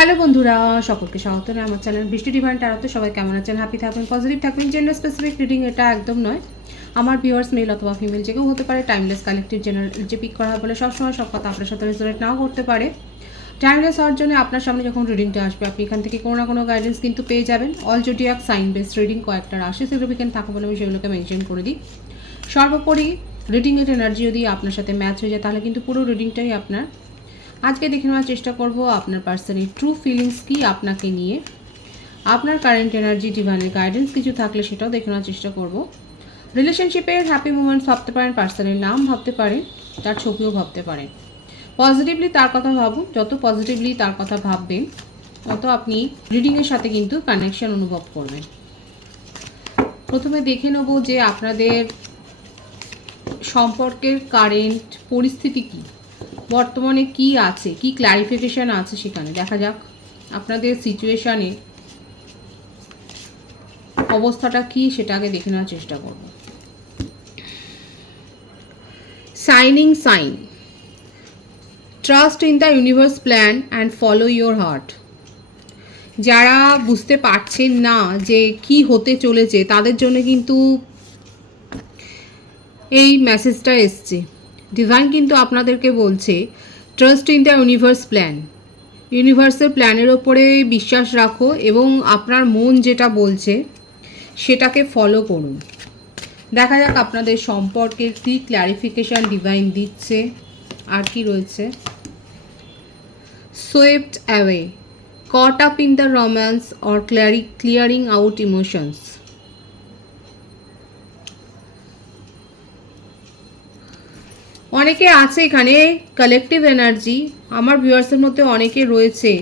Hello বন্ধুরা, সকলকে স্বাগত জানাই আমার চ্যানেল বৃষ্টি ডিভাইন ট্যারোতে। সবাই কেমন আছেন? হ্যাপি থাকবেন, পজিটিভ থাকবেন। জেন্ডার স্পেসিফিক রিডিং এটা একদম নয়। আমার ভিউয়ার্স মেল অথবা ফিমেল যে কেউ হতে পারে। টাইমলেস কালেক্টিভ জেনারেল যে পিক করা হয় বলে সবসময় সব কথা আপনার সাথে রেজোনেট নাও করতে পারে। টাইমলেস হওয়ার জন্য আপনার সামনে যখন রিডিংটা আসবে আপনি এখান থেকে কোনো না কোনো গাইডেন্স কিন্তু পেয়ে যাবেন। All zodiac sign based reading কয়েকটা রাশি সিগনিফিকেন্ট থাকে বলে আমি সেগুলোকে মেনশন করে দিই। সর্বোপরি রিডিংয়ের এনার্জি যদি আপনার সাথে ম্যাচ হয়ে যায় তাহলে কিন্তু পুরো রিডিংটাই আপনার। আজকে দেখে নেওয়ার চেষ্টা করব আপনার পার্সনের ট্রু ফিলিংস কি আপনাকে নিয়ে, আপনার কারেন্ট এনার্জি, ডিভাইনের গাইডেন্স কিছু থাকলে সেটাও দেখে নেওয়ার চেষ্টা করব। রিলেশনশিপের হ্যাপি মোমেন্টস ভাবতে পারেন, পার্সনের নাম ভাবতে পারেন, তার ছবিও ভাবতে পারেন। পজিটিভলি তার কথা ভাবুন, যত পজিটিভলি তার কথা ভাববেন তত আপনি রিডিংয়ের সাথে কিন্তু কানেকশন অনুভব করবেন। প্রথমে দেখে নেব যে আপনাদের সম্পর্কের কারেন্ট পরিস্থিতি কী, বর্তমানে কি আছে, কি ক্ল্যারিফিকেশান আছে সেখানে। দেখা যাক আপনাদের সিচুয়েশানে অবস্থাটা কি, সেটা আগে দেখে নেওয়ার চেষ্টা করব। Signing sign, trust in the universe plan and follow your heart. যারা বুঝতে পারছেন না যে কি হতে চলেছে তাদের জন্য কিন্তু এই মেসেজটা এসছে। ডিভাইন কিন্তু আপনাদেরকে বলছে trust in the universe plan. ইউনিভার্সের প্ল্যানের ওপরে বিশ্বাস রাখো এবং আপনার মন যেটা বলছে সেটাকে ফলো করুন। দেখা যাক আপনাদের সম্পর্কের কী ক্ল্যারিফিকেশান ডিভাইন দিচ্ছে। আর কি রয়েছে? Swept away, caught up in the romance or clearing out emotions. অনেকে আছে এখানে কালেকটিভ এনার্জি। আমার ভিউয়ার্সের মধ্যে অনেকে রয়েছে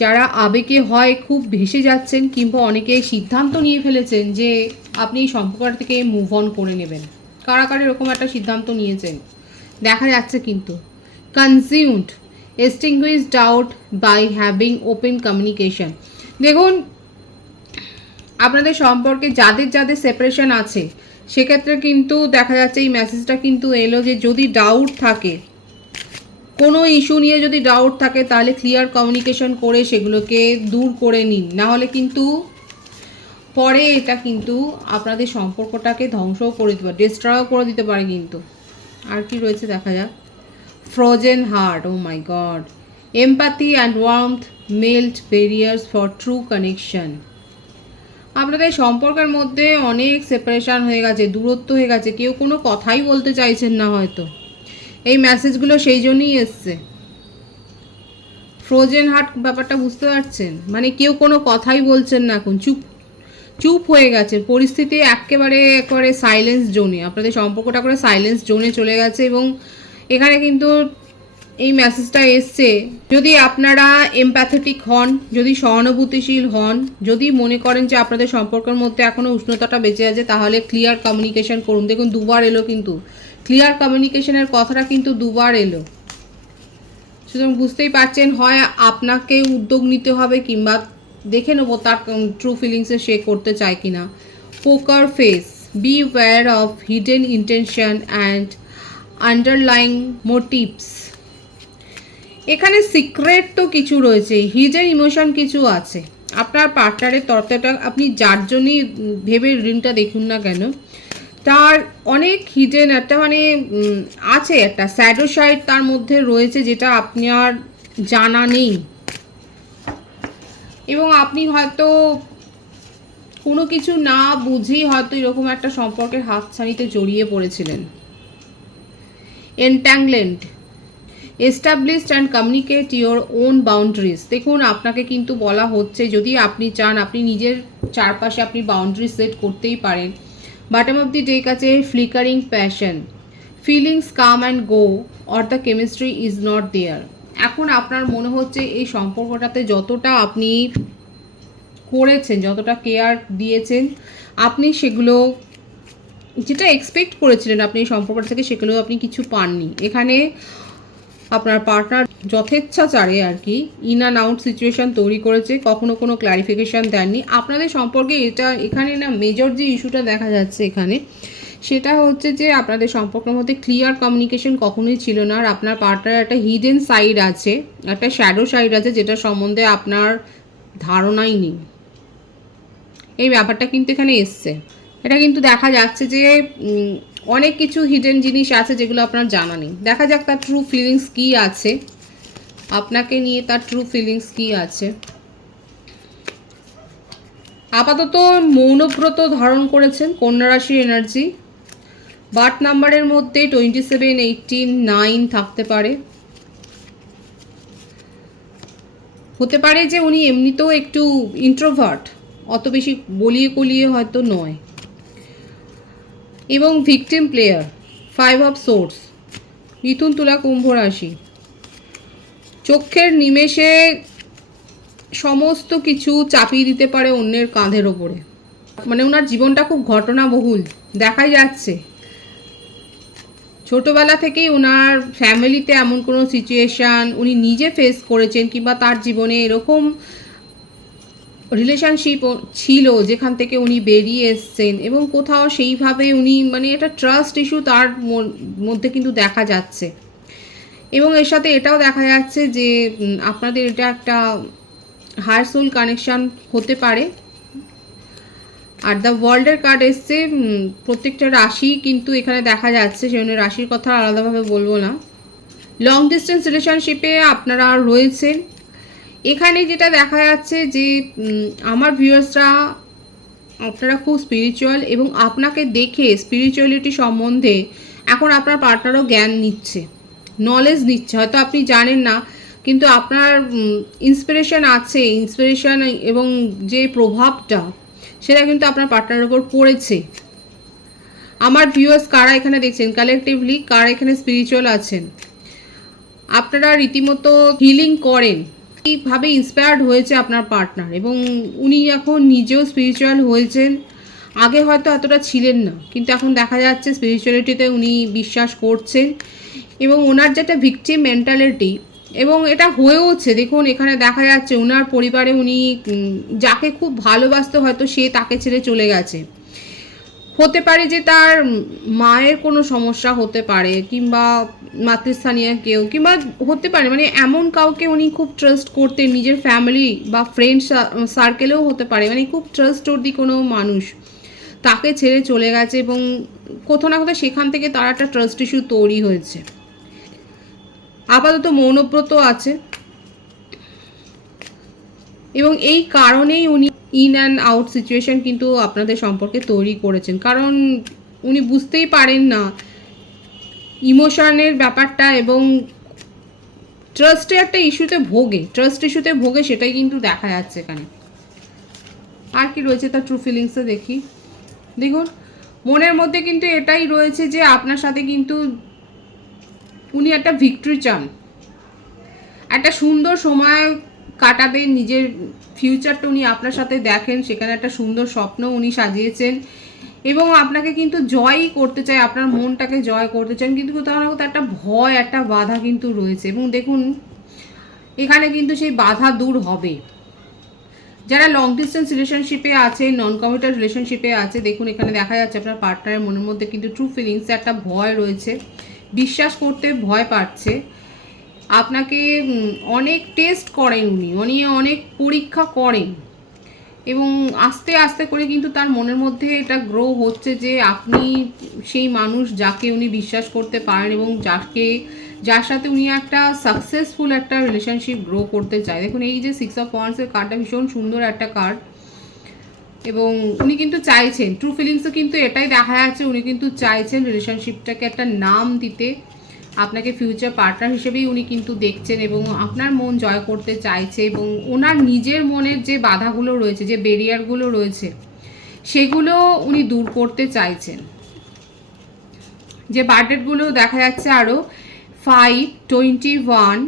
যারা আবেগে হয় খুব ভেসে যাচ্ছেন, কিংবা অনেকে সিদ্ধান্ত নিয়ে ফেলেছেন যে আপনি এই সম্পর্ক থেকে মুভ অন করে নেবেন। কারা কারা এরকম একটা সিদ্ধান্ত নিয়েছেন দেখা যাচ্ছে কিন্তু। Consumed, extinguish doubt by having open communication. দেখুন আপনাদের সম্পর্কে যাদের যাদের সেপারেশন আছে সেক্ষেত্রে কিন্তু দেখা যাচ্ছে এই মেসেজটা কিন্তু এলো যে যদি ডাউট থাকে, কোনো ইস্যু নিয়ে যদি ডাউট থাকে তাহলে ক্লিয়ার কমিউনিকেশন করে সেগুলোকে দূর করে নিন, না হলে কিন্তু পরে এটা কিন্তু আপনাদের সম্পর্কটাকে ধ্বংসও করে দিতে পারে, ডিস্ট্রয়ও করে দিতে পারে কিন্তু। আর কি রয়েছে দেখা যাক। Frozen heart, oh my god, empathy and warmth melt barriers for true connection. আপনাদের সম্পর্কের মধ্যে অনেক সেপারেশন হয়ে গেছে, দূরত্ব হয়ে গেছে, কেউ কোনো কথাই বলতে চাইছেন না হয়তো। এই মেসেজগুলো সেই জন্যই এসছে। ফ্রোজেন হার্ট ব্যাপারটা বুঝতে পারছেন, মানে কেউ কোনো কথাই বলছেন না, এখন চুপ চুপ হয়ে গেছে পরিস্থিতি, একেবারে সাইলেন্স জোনে। আপনাদের সম্পর্কটা করে সাইলেন্স জোনে চলে গেছে। এবং এখানে কিন্তু এই মেসেজটা এসছে যদি আপনারা এমপ্যাথেটিক হন, যদি সহানুভূতিশীল হন, যদি মনে করেন যে আপনাদের সম্পর্কের মধ্যে এখনও উষ্ণতাটা বেঁচে আছে, তাহলে ক্লিয়ার কমিউনিকেশন করুন। দেখুন দুবার এলো কিন্তু, ক্লিয়ার কমিউনিকেশনের কথাটা কিন্তু দুবার এলো। সুতরাং বুঝতেই পারছেন হয় আপনাকে উদ্যোগ নিতে হবে, কিংবা দেখে নেবো তার ট্রু ফিলিংসে সে করতে চায় কিনা। Poker face, be wary of hidden intention and underlying motives. এখানে সিক্রেট তো কিছু রয়েছে, হিডেন ইমোশন কিছু আছে আপনার পার্টনারের তরফটা। আপনি যার জন্যই ভেবে রিডিংটা দেখুন না কেন, তার অনেক হিডেন একটা আছে, একটা স্যাডো সাইড তার মধ্যে রয়েছে যেটা আপনার জানা নেই। এবং আপনি হয়তো কোনো কিছু না বুঝেই হয়তো এরকম একটা সম্পর্কের হাতছানিতে জড়িয়ে পড়েছিলেন। Entangled, established and communicate your own boundaries. দেখুন আপনাকে কিন্তু বলা হচ্ছে যদি আপনি চান আপনি নিজের চারপাশে আপনি বাউন্ডারি সেট করতেই পারেন। বটম অফ দি ডেক আছে flickering passion, feelings come and go or the chemistry is not there. এখন আপনার মনে হচ্ছে এই সম্পর্কটাতে যতটা আপনি করেছেন, যতটা কেয়ার দিয়েছেন, আপনি সেগুলো যেটা এক্সপেক্ট করেছিলেন আপনি এই সম্পর্কটা থেকে সেগুলো আপনি কিছু পাননি। এখানে আপনার পার্টনার যথেচ্ছাচারে আর কি ইন অ্যান্ড আউট সিচুয়েশান তৈরি করেছে, কখনো কোনো ক্ল্যারিফিকেশান দেননি আপনাদের সম্পর্কে। এটা এখানে না মেজর যে ইস্যুটা দেখা যাচ্ছে এখানে, সেটা হচ্ছে যে আপনাদের সম্পর্কের মধ্যে ক্লিয়ার কমিউনিকেশন কখনোই ছিল না, আর আপনার পার্টনার একটা হিডেন সাইড আছে, একটা শ্যাডো সাইড আছে, যেটা সম্বন্ধে আপনার ধারণাই নেই। এই ব্যাপারটা কিন্তু এখানে এসছে। এটা কিন্তু দেখা যাচ্ছে যে অনেক কিছু হিডেন জিনিস আছে যেগুলো আপনার জানা নেই। দেখা যাক তার ট্রু ফিলিংস কী আছে, আপনাকে নিয়ে তার ট্রু ফিলিংস কী আছে। আপাতত মৌনব্রত ধারণ করেছেন, কন্যা রাশির এনার্জি। বার্থ নাম্বারের মধ্যে 27, 18, 9 থাকতে পারে। হতে পারে যে উনি এমনিতেও একটু ইন্ট্রোভার্ট, অত বেশি বলিয়ে কলিয়ে হয়তো নয়। এবং ভিকটিম প্লেয়ার, 5 অফ সোর্স, মিথুন, তুলা, কুম্ভ রাশি। চোখের নিমেষে সমস্ত কিছু চাপিয়ে দিতে পারে অন্যের কাঁধের ওপরে। মানে ওনার জীবনটা খুব ঘটনাবহুল দেখাই যাচ্ছে। ছোটোবেলা থেকেই ওনার ফ্যামিলিতে এমন কোনো সিচুয়েশান উনি নিজে ফেস করেছেন, কিংবা তার জীবনে এরকম রিলেশনশিপ ছিল যেখান থেকে উনি বেরিয়ে এসছেন, এবং কোথাও সেইভাবে উনি মানে এটা ট্রাস্ট ইস্যু তার মধ্যে কিন্তু দেখা যাচ্ছে। এবং এর সাথে এটাও দেখা যাচ্ছে যে আপনাদের এটা একটা হায়ার সোল কানেকশান হতে পারে। আর দ্য ওয়ার্ল্ডের কার্ড এসছে, প্রত্যেকটা রাশি কিন্তু এখানে দেখা যাচ্ছে, সেজন্য রাশির কথা আলাদাভাবে বলবো না। লং ডিস্টেন্স রিলেশনশিপে আপনারা রয়েছেন। এখানে যেটা দেখা যাচ্ছে যে আমার ভিউয়ার্সরা আপনারা খুব স্পিরিচুয়াল, এবং আপনাকে দেখে স্পিরিচুয়ালিটি সম্বন্ধে এখন আপনার পার্টনারও জ্ঞান নিচ্ছে, নলেজ নিচ্ছে। হয়তো আপনি জানেন না, কিন্তু আপনার ইন্সপিরেশন আছে, ইন্সপিরেশন এবং যে প্রভাবটা সেটা কিন্তু আপনার পার্টনারের ওপর পড়েছে। আমার ভিউয়ার্স কারা এখানে দেখছেন কালেকটিভলি, কারা এখানে স্পিরিচুয়াল আছেন, আপনারা রীতিমতো হিলিং করেন, এইভাবে ইন্সপায়ার্ড হয়েছে আপনার পার্টনার, এবং উনি এখন নিজেও স্পিরিচুয়াল হয়েছেন। আগে হয়তো এতটা ছিলেন না, কিন্তু এখন দেখা যাচ্ছে স্পিরিচুয়ালিটিতে উনি বিশ্বাস করছেন, এবং ওনার যেটা ভিকটিম মেন্টালিটি, এবং এটা হয়েওছে। দেখুন এখানে দেখা যাচ্ছে ওনার পরিবারে উনি যাকে খুব ভালোবাসতো হয়তো সে তাকে ছেড়ে চলে গেছে। হতে পারে যে তার মায়ের কোনো সমস্যা হতে পারে, কিংবা মাতৃস্থানীয় কেউ, কিংবা হতে পারে মানে এমন কাউকে উনি খুব ট্রাস্ট করতেন, নিজের ফ্যামিলি বা ফ্রেন্ড সার্কেলেও হতে পারে, মানে খুব ট্রাস্টওয়ার্দি কোনো মানুষ তাকে ছেড়ে চলে গেছে, এবং কোথাও না কোথাও সেখান থেকে তার একটা ট্রাস্ট ইস্যু তৈরি হয়েছে। আপাতত মৌনব্রত আছে, এবং এই কারণেই উনি ইন অ্যান্ড আউট সিচুয়েশন কিন্তু আপনাদের সম্পর্কে তৈরি করেছেন, কারণ উনি বুঝতেই পারেন না ইমোশনের ব্যাপারটা, এবং ট্রাস্টে একটা ইস্যুতে ভোগে, সেটাই কিন্তু দেখা যাচ্ছে এখানে। আর কি রয়েছে তার ট্রু ফিলিংসে দেখি। দেখুন মনের মধ্যে কিন্তু এটাই রয়েছে যে আপনার সাথে কিন্তু উনি একটা ভিক্টরি চান, একটা সুন্দর সময় কাটাবেন, নিজের ফিউচারটা উনি আপনার সাথে দেখেন, সেখানে একটা সুন্দর স্বপ্ন উনি সাজিয়েছেন, এবং আপনাকে কিন্তু জয়ই করতে চায়, আপনার মনটাকে জয় করতে চান, কিন্তু কোথাও না কোথাও একটা ভয়, একটা বাধা কিন্তু রয়েছে, এবং দেখুন এখানে কিন্তু সেই বাধা দূর হবে। যারা লং ডিস্টেন্স রিলেশনশিপে আছে, নন কমিটেড রিলেশনশিপে আছে, দেখুন এখানে দেখা যাচ্ছে আপনার পার্টনারের মনের মধ্যে কিন্তু ট্রু ফিলিংসে একটা ভয় রয়েছে, বিশ্বাস করতে ভয় পাচ্ছে। আপনাকে অনেক টেস্ট করেন উনি অনেক পরীক্ষা করেন, এবং আস্তে আস্তে করে কিন্তু তার মনের মধ্যে এটা গ্রো হচ্ছে যে আপনি সেই মানুষ যাকে উনি বিশ্বাস করতে পারেন, এবং যার সাথে উনি একটা সাকসেসফুল একটা রিলেশনশিপ গ্রো করতে চায়। দেখুন এই যে 6 অফ ওয়ান্ডসের কার্ডটা ভীষণ সুন্দর একটা কার্ড, এবং উনি কিন্তু চাইছেন, ট্রু ফিলিংসে কিন্তু এটাই দেখা যাচ্ছে, উনি কিন্তু চাইছেন রিলেশনশিপটাকে একটা নাম দিতে, আপনাকে ফিউচার পার্টনার হিসেবেই উনি কিন্তু দেখছেন, এবং আপনার মন জয় করতে চাইছে, এবং ওনার নিজের মনের যে বাধাগুলো রয়েছে, যে ব্যারিয়ারগুলো রয়েছে, সেগুলো উনি দূর করতে চাইছেন। যে বার্থডেটগুলো দেখা যাচ্ছে আরও 5, 21,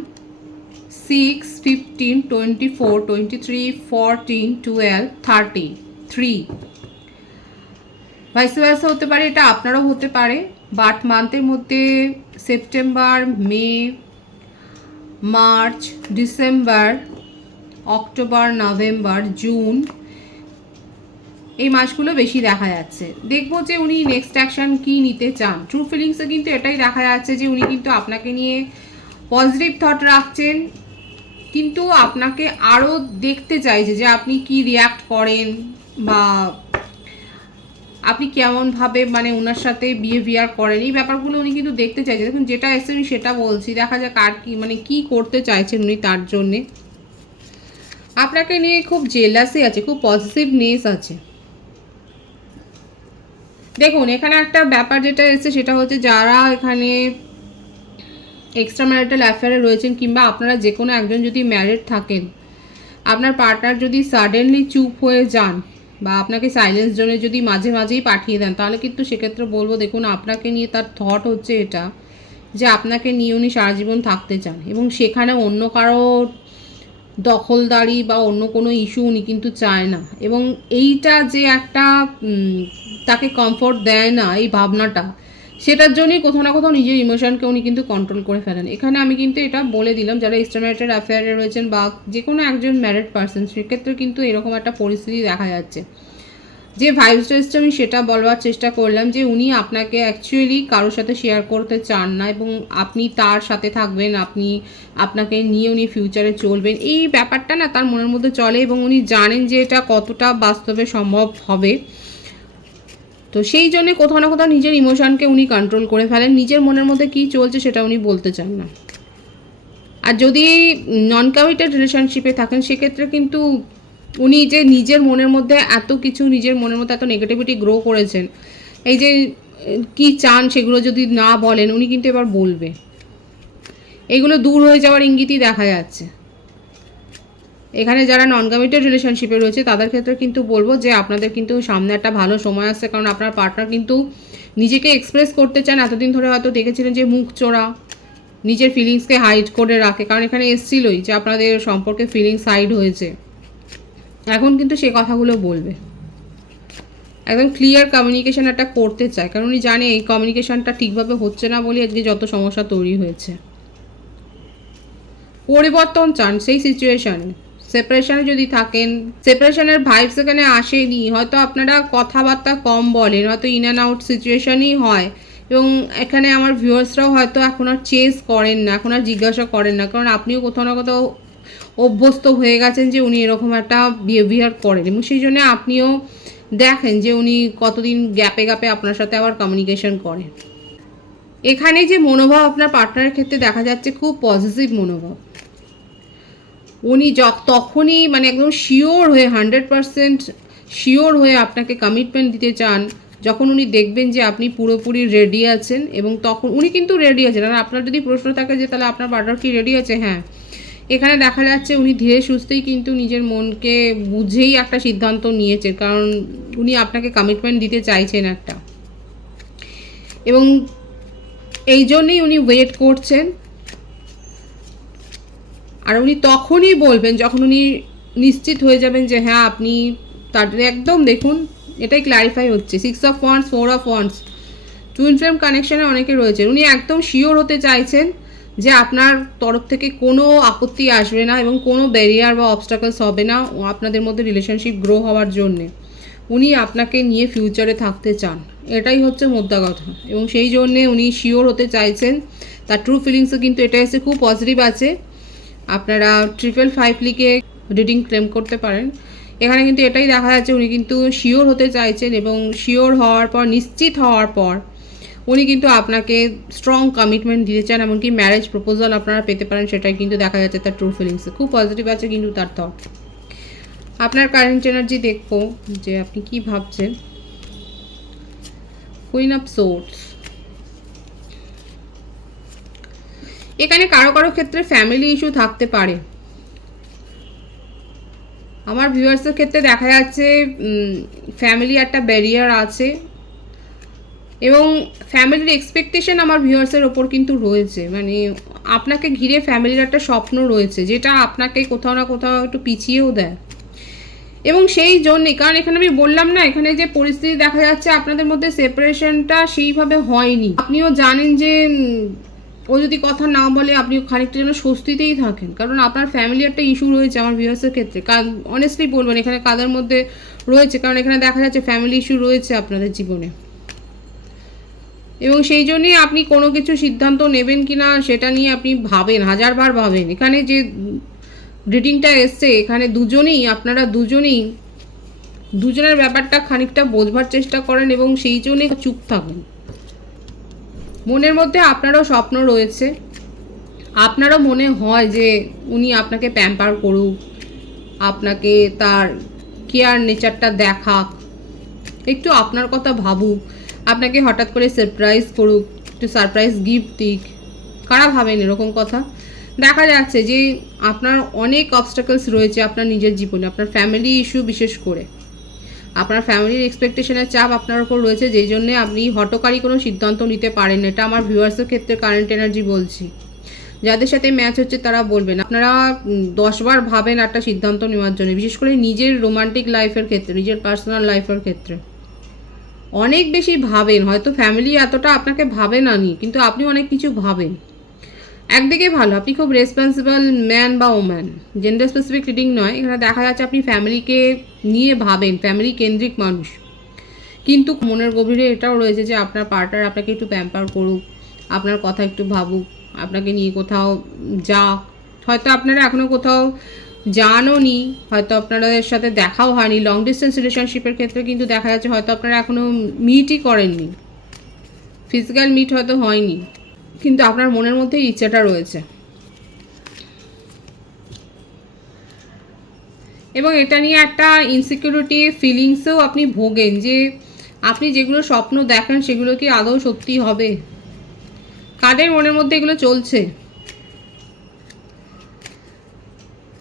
6, 15, 24, 23, 14, 12, 33 ভাইস ভার্সা হতে পারে, এটা আপনারও হতে পারে। বার্থ মান্থের মধ্যে September, May, March, December, October, November, June, এই মাসগুলো বেশি দেখা যাচ্ছে। দেখবো যে উনি নেক্সট অ্যাকশন কি নিতে চান। ট্রু ফিলিংসে কিন্তু এটাই দেখা যাচ্ছে যে উনি কিন্তু আপনাকে নিয়ে পজিটিভ থট রাখছেন, কিন্তু আপনাকে আরও দেখতে চাইছে যে আপনি কি রিয়াক্ট করেন বা আপনি কেমনভাবে মানে ওনার সাথে বিহেভিয়ার করেন, এই ব্যাপারগুলো উনি কিন্তু দেখতে চাইছে। দেখুন যেটা এসে আমি সেটা বলছি, দেখা যাক আর কি মানে কি করতে চাইছেন উনি তার জন্যে। আপনাকে নিয়ে খুব জেলাসি আছে, খুব পজিটিভনেস আছে। দেখুন এখানে একটা ব্যাপার যেটা এসেছে সেটা হচ্ছে যারা এখানে এক্সট্রা ম্যারিটাল অ্যাফেয়ারে রয়েছেন কিংবা আপনারা যে কোনো একজন যদি ম্যারিড থাকেন, আপনার পার্টনার যদি সাডেনলি চুপ হয়ে যান বা আপনাকে সাইলেন্স জোনে যদি মাঝে মাঝেই পাঠিয়ে দেন, তাহলে কিন্তু সেক্ষেত্রে বলবো দেখুন আপনাকে নিয়ে তার থট হচ্ছে এটা যে আপনাকে নিয়ে উনি সারা জীবন থাকতে চান এবং সেখানে অন্য কারোর দখলদারি বা অন্য কোনো ইস্যু উনি কিন্তু চায় না। এবং এইটা যে একটা তাকে কমফোর্ট দেয় না এই ভাবনাটা, সেটার জন্যই কোথাও না কোথাও নিজের ইমোশনকে উনি কিন্তু কন্ট্রোল করে ফেলেন। এখানে আমি কিন্তু এটা বলে দিলাম যারা এক্সট্রাম্যারিটাল অ্যাফেয়ারে রয়েছেন বা যে কোনো একজন ম্যারিড পার্সন, সেক্ষেত্রে কিন্তু এরকম একটা পরিস্থিতি দেখা যাচ্ছে। যে ভাইবসটা এসছে আমি সেটা বলবার চেষ্টা করলাম যে উনি আপনাকে অ্যাকচুয়ালি কারোর সাথে শেয়ার করতে চান না এবং আপনি তার সাথে থাকবেন, আপনাকে নিয়ে উনি ফিউচারে চলবেন, এই ব্যাপারটা না তার মনের মধ্যে চলে এবং উনি জানেন যে এটা কতটা বাস্তবে সম্ভব হবে। তো সেই জন্য কোথাও না কোথাও নিজের ইমোশনকে উনি কন্ট্রোল করে ফেলেন, নিজের মনের মধ্যে কী চলছে সেটা উনি বলতে চান না। আর যদি নন কমিটেড রিলেশনশিপে থাকেন সেক্ষেত্রে কিন্তু উনি যে নিজের মনের মধ্যে এত কিছু, নিজের মনের মধ্যে এত নেগেটিভিটি গ্রো করেছেন, এই যে কি চান সেগুলো যদি না বলেন উনি কিন্তু এবার বলবে, এগুলো দূর হয়ে যাওয়ার ইঙ্গিতই দেখা যাচ্ছে। এখানে যারা নন কমিটেড রিলেশনশিপে রয়েছে তাদের ক্ষেত্রে কিন্তু বলবো যে আপনাদের কিন্তু সামনে একটা ভালো সময় আসছে, কারণ আপনার পার্টনার কিন্তু নিজেকে এক্সপ্রেস করতে চান। এতদিন ধরে হয়তো দেখেছিলেন যে মুখ চোরা, নিজের ফিলিংসকে হাইড করে রাখে, কারণ এখানে এসছিলই যে আপনাদের সম্পর্কে ফিলিংস হাইড হয়েছে। এখন কিন্তু সে কথাগুলো বলবে, একদম ক্লিয়ার কমিউনিকেশন একটা করতে চায়, কারণ উনি জানে এই কমিউনিকেশনটা ঠিকভাবে হচ্ছে না বলে আজকে যত সমস্যা তৈরি হয়েছে। পরিবর্তন চান সেই সিচুয়েশানে। সেপারেশনে যদি থাকেন, সেপারেশনের ভাইবস এখানে আসেনি, হয়তো আপনারা কথাবার্তা কম বলেন, হয়তো ইন অ্যান্ড আউট সিচুয়েশনই হয় এবং এখানে আমার ভিউয়ার্সরাও হয়তো এখন আর চেস করেন না, এখন আর জিজ্ঞাসা করেন না, কারণ আপনিও কোথাও না কোথাও অভ্যস্ত হয়ে গেছেন যে উনি এরকম একটা বিহেভিয়ার করেন এবং সেই জন্য আপনিও দেখেন যে উনি কতদিন গ্যাপে গ্যাপে আপনার সাথে আবার কমিউনিকেশন করেন। এখানে যে মনোভাব আপনার পার্টনারের ক্ষেত্রে দেখা যাচ্ছে খুব পজিটিভ মনোভাব। উনি তখনই মানে একদম শিওর হয়ে 100% শিওর হয়ে আপনাকে কমিটমেন্ট দিতে চান যখন উনি দেখবেন যে আপনি পুরোপুরি রেডি আছেন, এবং তখন উনি কিন্তু রেডি আছেন। আর আপনার যদি প্রশ্ন থাকে যে তাহলে আপনার পার্টনার কি রেডি আছে, হ্যাঁ এখানে দেখা যাচ্ছে উনি ধীরে সুস্থেই কিন্তু নিজের মনকে বুঝেই একটা সিদ্ধান্ত নিয়েছে, কারণ উনি আপনাকে কমিটমেন্ট দিতে চাইছেন একটা, এবং এই জন্যই উনি ওয়েট করছেন। আর উনি তখনই বলবেন যখন উনি নিশ্চিত হয়ে যাবেন যে হ্যাঁ আপনি তার একদম, দেখুন এটাই ক্লারিফাই হচ্ছে 6 of wands 4 of wands, twin flame কানেকশানে অনেকে রয়েছেন। উনি একদম শিওর হতে চাইছেন যে আপনার তরফ থেকে কোনো আপত্তি আসবে না এবং কোনো ব্যারিয়ার বা অবস্টাকলস হবে না আপনাদের মধ্যে রিলেশনশিপ গ্রো হওয়ার জন্যে। উনি আপনাকে নিয়ে ফিউচারে থাকতে চান, এটাই হচ্ছে মোদ্দা কথা, এবং সেই জন্যে উনি শিওর হতে চাইছেন। তার ট্রু ফিলিংসও কিন্তু এটা এসে খুব পজিটিভ আছে। আপনারা 555 লিখে রিডিং ক্লেম করতে পারেন। এখানে কিন্তু এটাই দেখা যাচ্ছে উনি কিন্তু শিওর হতে চাইছেন এবং শিওর হওয়ার পর, নিশ্চিত হওয়ার পর উনি কিন্তু আপনাকে স্ট্রং কমিটমেন্ট দিতে চান, এমনকি ম্যারেজ প্রপোজাল আপনারা পেতে পারেন, সেটাই কিন্তু দেখা যাচ্ছে তার ট্রু ফিলিংসে খুব পজিটিভ আছে কিন্তু তার থট। আপনার কারেন্ট এনার্জি দেখবো যে আপনি কি ভাবছেন। কুইন অফ সোর্ডস, এখানে কারো কারো ক্ষেত্রে ফ্যামিলি ইস্যু থাকতে পারে। আমার ভিউয়ার্সের ক্ষেত্রে দেখা যাচ্ছে ফ্যামিলি একটা ব্যারিয়ার আছে এবং ফ্যামিলির এক্সপেকটেশন আমার ভিউয়ার্সের ওপর কিন্তু রয়েছে, মানে আপনাকে ঘিরে ফ্যামিলির একটা স্বপ্ন রয়েছে যেটা আপনাকে কোথাও না কোথাও একটু পিছিয়েও দেয়। এবং সেই জন্যে, কারণ এখানে আমি বললাম না, এখানে যে পরিস্থিতি দেখা যাচ্ছে আপনাদের মধ্যে সেপারেশনটা সেইভাবে হয়নি। আপনিও জানেন যে ও যদি কথা না বলে আপনি খানিকটা যেন স্বস্তিতেই থাকেন, কারণ আপনার ফ্যামিলি একটা ইস্যু রয়েছে আমার ভিউয়ার্সের ক্ষেত্রে। অনেস্টলি বলবেন এখানে কাদের মধ্যে রয়েছে, কারণ এখানে দেখা যাচ্ছে ফ্যামিলি ইস্যু রয়েছে আপনাদের জীবনে, এবং সেই জন্যই আপনি কোনো কিছু সিদ্ধান্ত নেবেন কি না সেটা নিয়ে আপনি ভাবেন, হাজারবার ভাবেন। এখানে যে রিডিংটা এসছে এখানে আপনারা দুজনের ব্যাপারটা খানিকটা বোঝবার চেষ্টা করেন এবং সেই জন্যই চুপ থাকেন। মনের মধ্যে আপনারও স্বপ্ন রয়েছে, আপনারও মনে হয় যে উনি আপনাকে প্যাম্পার করুক, আপনাকে তার কেয়ার নেচারটা দেখাক, একটু আপনার কথা ভাবুক, আপনাকে হঠাৎ করে সারপ্রাইজ করুক, একটু সারপ্রাইজ গিফট দিক। কারা ভাবেন এরকম কথা? দেখা যাচ্ছে যে আপনার অনেক অবস্টাকলস রয়েছে আপনার নিজের জীবনে, আপনার ফ্যামিলি ইস্যু বিশেষ করে আপনার ফ্যামিলির এক্সপেকটেশনের চাপ আপনার উপর রয়েছে, যেই জন্য আপনি হঠকারী কোনো সিদ্ধান্ত নিতে পারেন। এটা আমার ভিউয়ার্সের ক্ষেত্রে কারেন্ট এনার্জি বলছি। যাদের সাথে ম্যাচ হচ্ছে তারা বলবেন আপনারা 10বার ভাবেন একটা সিদ্ধান্ত নেওয়ার জন্য, বিশেষ করে নিজের রোমান্টিক লাইফের ক্ষেত্রে, নিজের পার্সোনাল লাইফের ক্ষেত্রে অনেক বেশি ভাবেন। হয়তো ফ্যামিলি এতটা আপনাকে ভাবে না নি, কিন্তু আপনি অনেক কিছু ভাবেন। একদিকে ভালো, আপনি খুব রেসপন্সিবল ম্যান বা ওম্যান, জেন্ডার স্পেসিফিক রিডিং নয়, এখানে দেখা যাচ্ছে আপনি ফ্যামিলিকে নিয়ে ভাবেন, ফ্যামিলি কেন্দ্রিক মানুষ। কিন্তু মনের গভীরে এটাও রয়েছে যে আপনার পার্টনার আপনাকে একটু প্যাম্পার করুক, আপনার কথা একটু ভাবুক, আপনাকে নিয়ে কোথাও যাক। হয়তো আপনারা এখনও কোথাও যানও নি, হয়তো আপনাদের সাথে দেখাও হয়নি। লং ডিস্টেন্স রিলেশনশিপের ক্ষেত্রে কিন্তু দেখা যাচ্ছে হয়তো আপনারা এখনও মিটই করেননি, ফিজিক্যাল মিট হয়তো হয়নি, কিন্তু আপনার মনের মধ্যে ইচ্ছাটা রয়েছে। এবং এটা নিয়ে একটা ইনসিকিউরিটি ফিলিংসেও আপনি ভোগেন, যে আপনি যেগুলো স্বপ্ন দেখেন সেগুলো কি আদৌ সত্যি হবে? কাদের মনের মধ্যে এগুলো চলছে?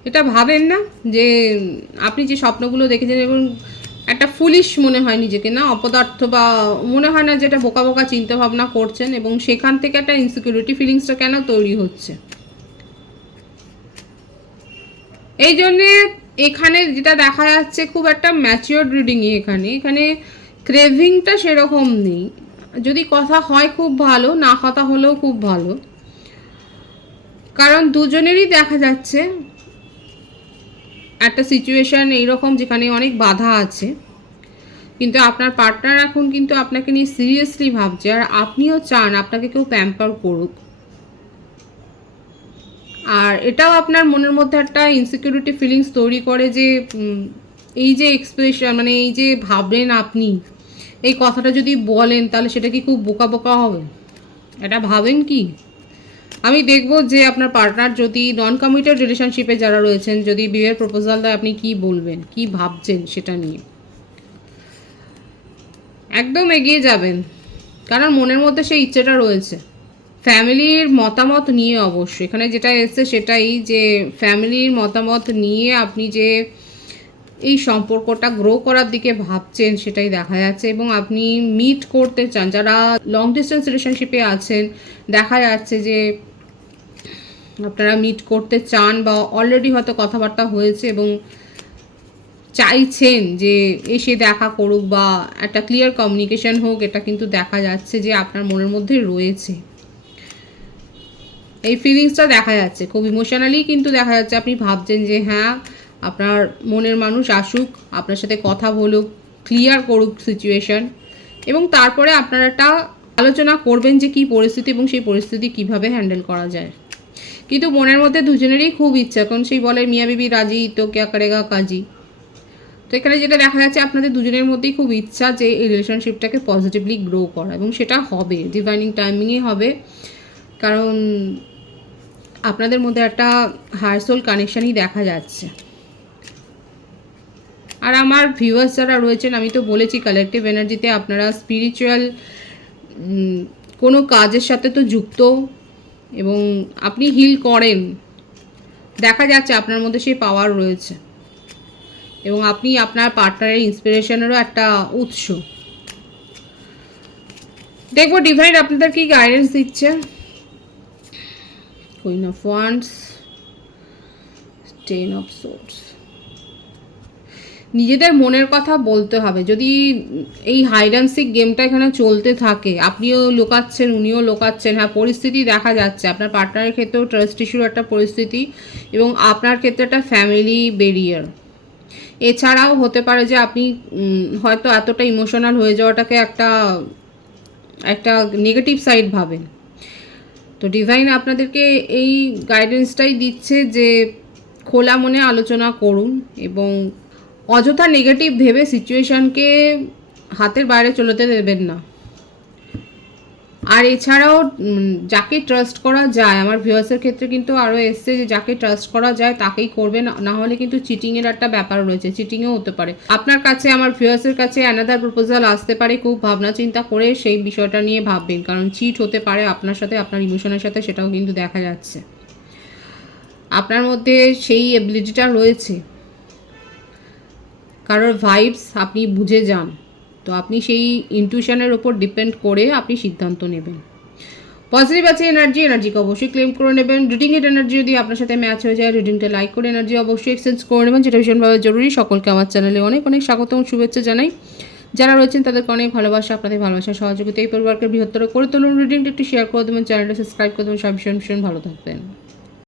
এটা ভাবেন না যে আপনি যে স্বপ্নগুলো দেখেছেন এবং একটা ফুলিশ মনে হয় নিজেকে, না অপদার্থ, বা মনে হয় না যে এটা বোকা বোকা চিন্তা ভাবনা করছেন, এবং সেখান থেকে একটা ইনসিকিউরিটি ফিলিংসটা কেন তৈরি হচ্ছে? এই জন্যে এখানে যেটা দেখা যাচ্ছে খুব একটা ম্যাচিওর রিডিংই এখানে ক্রেভিংটা সেরকম নেই। যদি কথা হয় খুব ভালো, না কথা হলেও খুব ভালো, কারণ দুজনেরই দেখা যাচ্ছে একটা সিচুয়েশান এইরকম যেখানে অনেক বাধা আছে, কিন্তু আপনার পার্টনার এখন কিন্তু আপনাকে নিয়ে সিরিয়াসলি ভাবছে, আর আপনিও চান আপনাকে কেউ প্যাম্পার করুক। আর এটাও আপনার মনের মধ্যে একটা ইনসিকিউরিটি ফিলিংস তৈরি করে যে এই যে এক্সপ্রেশন, মানে এই যে ভাবলেন আপনি এই কথাটা যদি বলেন তাহলে সেটা কি খুব বোকা বোকা হবে? এটা ভাবেন কি? আমি দেখব যে আপনার পার্টনার যদি নন কমিটেড রিলেশনশিপে যারা রয়েছেন, যদি বিয়ের প্রপোজাল দেয় আপনি কি বলবেন, কি ভাবছেন সেটা নিয়ে। একদম এগিয়ে যাবেন, কারণ মনের মধ্যে সেই ইচ্ছেটা রয়েছে। ফ্যামিলির মতামত নিয়ে অবশ্যই এখানে যেটা এসছে সেটাই, যে ফ্যামিলির মতামত নিয়ে আপনি যে এই সম্পর্কটা গ্রো করার দিকে ভাবছেন সেটাই দেখা যাচ্ছে, এবং আপনি মিট করতে চান। যারা লং ডিস্টেন্স রিলেশনশিপে আছেন দেখা যাচ্ছে যে আপনারা মিট করতে চান, বা অলরেডি হয়তো কথাবার্তা হয়েছে এবং চাইছেন যে এসে দেখা করুক বা একটা ক্লিয়ার কমিউনিকেশন হোক। এটা কিন্তু দেখা যাচ্ছে যে আপনার মনের মধ্যে রয়েছে এই ফিলিংসটা, দেখা যাচ্ছে খুব ইমোশনালি, কিন্তু দেখা যাচ্ছে আপনি ভাবছেন যে হ্যাঁ আপনার মনের মানুষ আসুক, আপনার সাথে কথা বলুক, ক্লিয়ার করুক সিচুয়েশন, এবং তারপরে আপনারা একটা আলোচনা করবেন যে কী পরিস্থিতি এবং সেই পরিস্থিতি কিভাবে হ্যান্ডেল করা যায়। কিন্তু মনের মধ্যে দুজনেরই খুব ইচ্ছা, কারণ সেই বলে মিয়া বিবি রাজি তো ক্যা করেগা কাজী। তো এখানে যেটা দেখা যাচ্ছে আপনাদের দুজনের মধ্যেই খুব ইচ্ছা যে এই রিলেশনশিপটাকে পজিটিভলি গ্রো করা, এবং সেটা হবে, ডিভাইনিং টাইমিংয়ে হবে, কারণ আপনাদের মধ্যে একটা হার্ট সোল কানেকশানই দেখা যাচ্ছে। আর আমার ভিউয়ার্স যারা রয়েছেন, আমি তো বলেছি কালেকটিভ এনার্জিতে আপনারা স্পিরিচুয়াল কোনো কাজের সাথে তো যুক্ত, এবং আপনি হিল করেন, দেখা যাচ্ছে আপনার মধ্যে সেই পাওয়ার রয়েছে, এবং আপনি আপনার পার্টনারের ইন্সপিরেশনেরও একটা উৎস। দেখবো ডিভাইন আপনাদের কি গাইডেন্স দিচ্ছে। Queen of wands, ten of swords. নিজেদের মনের কথা বলতে হবে। যদি এই হাইড অ্যান্ড সিক গেমটা এখানে চলতে থাকে, আপনিও লোকাচ্ছেন, উনিও লোকাচ্ছেন, হ্যাঁ পরিস্থিতি দেখা যাচ্ছে আপনার পার্টনারের ক্ষেত্রেও ট্রাস্ট ইস্যুর একটা পরিস্থিতি, এবং আপনার ক্ষেত্রে একটা ফ্যামিলি ব্যারিয়ার। এছাড়াও হতে পারে যে আপনি হয়তো এতটা ইমোশনাল হয়ে যাওয়াটাকে একটা একটা নেগেটিভ সাইড ভাবেন। তো ডিভাইন আপনাদেরকে এই গাইডেন্সটাই দিচ্ছে যে খোলা মনে আলোচনা করুন এবং অযথা নেগেটিভ ভেবে সিচুয়েশানকে হাতের বাইরে চলতে দেবেন না। আর এছাড়াও যাকে ট্রাস্ট করা যায়, আমার ভিউয়ার্সের ক্ষেত্রে কিন্তু আরও এসছে যে যাকে ট্রাস্ট করা যায় তাকেই করবেন, না হলে কিন্তু চিটিংয়ের একটা ব্যাপার রয়েছে, চিটিংও হতে পারে। আপনার কাছে, আমার ভিউয়ার্সের কাছে অ্যানাদার প্রপোজাল আসতে পারে, খুব ভাবনা চিন্তা করে সেই বিষয়টা নিয়ে ভাববেন, কারণ চিট হতে পারে আপনার সাথে, আপনার ইমোশনের সাথে, সেটাও কিন্তু দেখা যাচ্ছে। আপনার মধ্যে সেই এবিলিটিটা রয়েছে, কারোর ভাইবস আপনি বুঝে যান, তো আপনি সেই ইনটিউশনের ওপর ডিপেন্ড করে আপনি সিদ্ধান্ত নেবেন। পজিটিভ আছে এনার্জিকে অবশ্যই ক্লেম করে নেবেন। রিডিংয়ের এনার্জি যদি আপনার সাথে ম্যাচ হয়ে যায়, রিডিংটা লাইক করে এনার্জি অবশ্যই এক্সচেঞ্জ করে নেবেন, যেটা ভীষণভাবে জরুরি। সকলকে আমার চ্যানেলে অনেক অনেক স্বাগত এবং শুভেচ্ছা জানাই। যারা রয়েছেন তাদেরকে অনেক ভালোবাসা, আপনাদের ভালোবাসা সহযোগিতা এই পরিবারকে বৃহত্তর করে তুলুন। রিডিংটা একটু শেয়ার করে দেবেন, চ্যানেলটা সাবস্ক্রাইব করে দেবেন, সব ভীষণ ভীষণ ভালো থাকবেন।